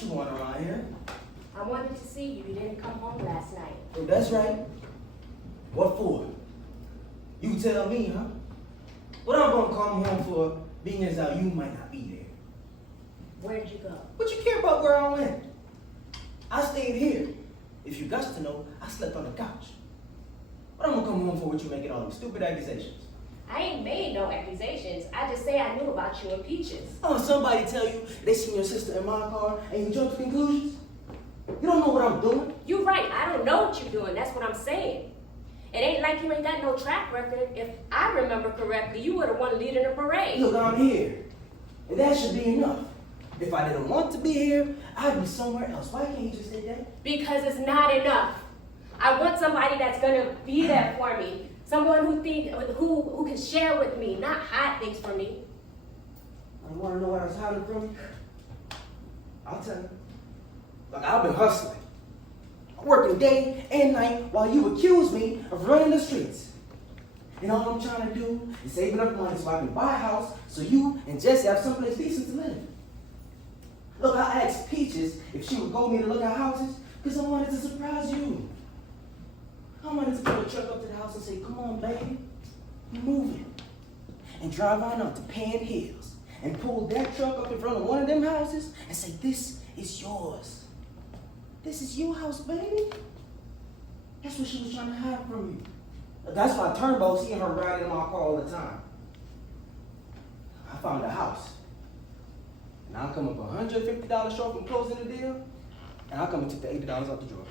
What you want around here? I wanted to see you. You didn't come home last night. Oh, that's right. What for? You tell me, huh? What I'm gonna come home for, being as how you might not be there. Where'd you go? What you care about where I went? I stayed here. If you got to know, I slept on the couch. What I'm gonna come home for what you making all these stupid accusations? I ain't made no accusations. I just say I knew about you and Peaches. Oh, somebody tell you they seen your sister in my car and you jump to conclusions? You don't know what I'm doing? You right. I don't know what you're doing. That's what I'm saying. It ain't like you ain't got no track record. If I remember correctly, you were the one leading the parade. Look, I'm here. And that should be enough. If I didn't want to be here, I'd be somewhere else. Why can't you just say that? Because it's not enough. I want somebody that's gonna be there for me. Someone who can share with me, not hide things from me. I want to know what I was hiding from you? I'll tell you. Look, I've been hustling. I'm working day and night while you accuse me of running the streets. And all I'm trying to do is save enough money so I can buy a house so you and Jesse have someplace decent to live. Look, I asked Peaches if she would go with me to look at houses because I wanted to surprise you. I wanted to pull a truck up to the house and say, come on, baby, we're moving. And drive on up to Pan Hills and pull that truck up in front of one of them houses and say, this is yours. This is your house, baby. That's what she was trying to hide from you. That's why Turnbow seeing her riding in my car all the time. I found a house. And I'll come up $150 short from closing the deal, and I'll come and take the $80 out the drawer.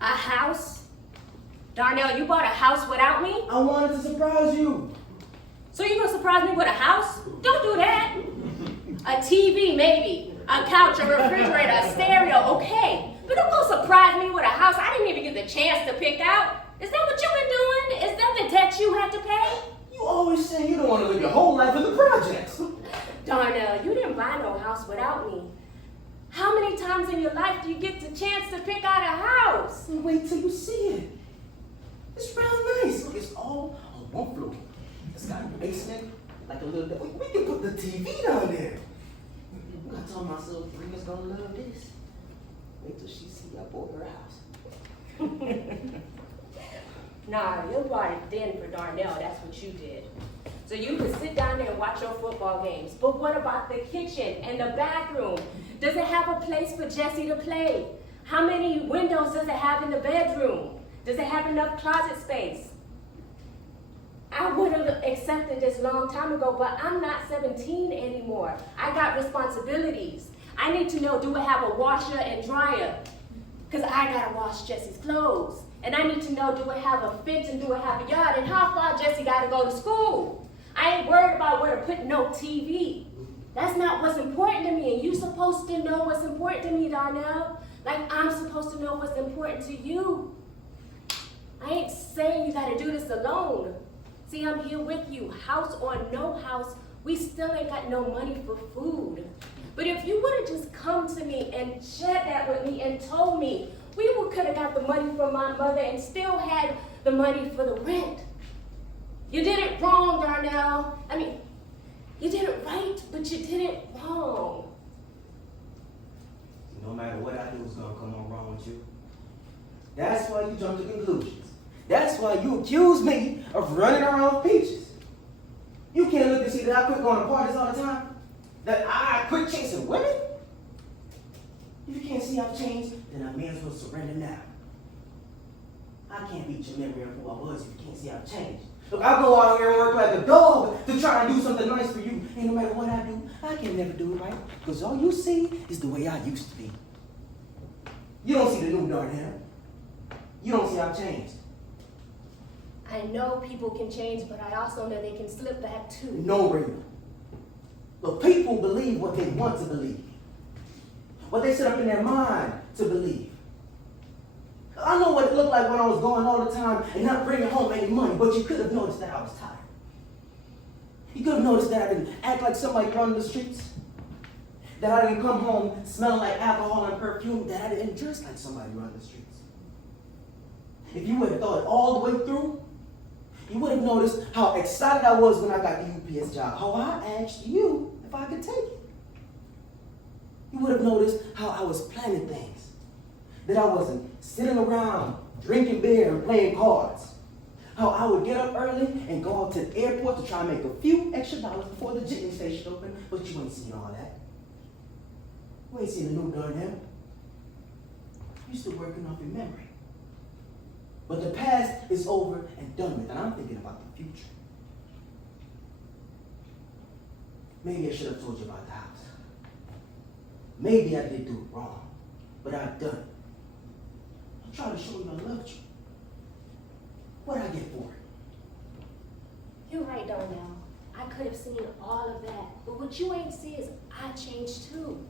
A house? Darnell, you bought a house without me? I wanted to surprise you. So you gonna surprise me with a house? Don't do that. A TV, maybe. A couch, a refrigerator, a stereo, okay. But don't go surprise me with a house I didn't even get the chance to pick out. Is that what you've been doing? Is that the debt you had to pay? You always say you don't want to live your whole life in the projects. Darnell, you didn't buy no house without me. How many times in your life do you get the chance to pick out a house? Wait till you see it. It's real nice. It's all on one floor. It's got a basement, like a little. We can put the TV down there. I told myself, Rena's gonna love this. Wait till she see I bought her house. Nah, you brought it then for Darnell. That's what you did. So you could sit down there and watch your football games. But what about the kitchen and the bathroom? Does it have a place for Jesse to play? How many windows does it have in the bedroom? Does it have enough closet space? I would have accepted this long time ago, but I'm not 17 anymore. I got responsibilities. I need to know, do it have a washer and dryer? Because I gotta wash Jesse's clothes. And I need to know, do it have a fence and do it have a yard? And how far Jesse gotta go to school? I ain't worried about where to put no TV. That's not what's important to me. And you're supposed to know what's important to me, Darnell. Like I'm supposed to know what's important to you. I ain't saying you gotta do this alone. See, I'm here with you. House or no house, we still ain't got no money for food. But if you would have just come to me and shared that with me and told me, we could have got the money from my mother and still had the money for the rent. You did it wrong, Darnell. I mean, you did it right, but you did it wrong. No matter what I do is gonna come on wrong with you. That's why you jump to conclusions. That's why you accuse me of running around with Peaches. You can't look and see that I quit going to parties all the time? That I quit chasing women? If you can't see I've changed, then I may as well surrender now. I can't beat your memory of who I was if you can't see I've changed. Look, I go out here and work like a dog to try and do something nice for you. And no matter what I do, I can never do it right. Because all you see is the way I used to be. You don't see the new Darnell. You don't see I've changed. I know people can change, but I also know they can slip back too. No, Rena. But people believe what they want to believe. What they set up in their mind to believe. I know what it looked like when I was going all the time and not bringing home any money, but you could have noticed that I was tired. You could have noticed that I didn't act like somebody running the streets. That I didn't come home smelling like alcohol and perfume. That I didn't dress like somebody running the streets. If you would have thought it all the way through, you would have noticed how excited I was when I got the UPS job. How I asked you if I could take it. you would have noticed how I was planning things. That I wasn't sitting around drinking beer and playing cards. How I would get up early and go out to the airport to try and make a few extra dollars before the Jitney station opened, but you ain't seen all that. You ain't seen the new Darnell. You still working off your memory. But the past is over and done with, and I'm thinking about the future. Maybe I should have told you about the house. Maybe I did do it wrong, but I've done it. I'm trying to show you I loved you. What'd I get for it? You're right, Darnell. I could have seen all of that. But what you ain't see is I changed too.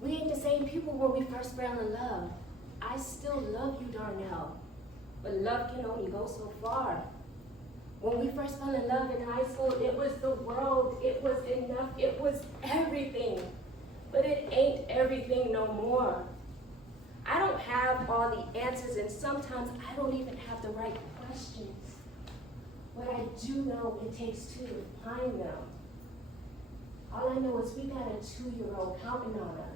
We ain't the same people when we first fell in love. I still love you, Darnell. But love can only go so far. When we first fell in love in high school, it was the world, it was enough, it was everything. But it ain't everything no more. I don't have all the answers, and sometimes I don't even have the right questions. But I do know it takes two to find them. All I know is we got a 2-year-old counting on us.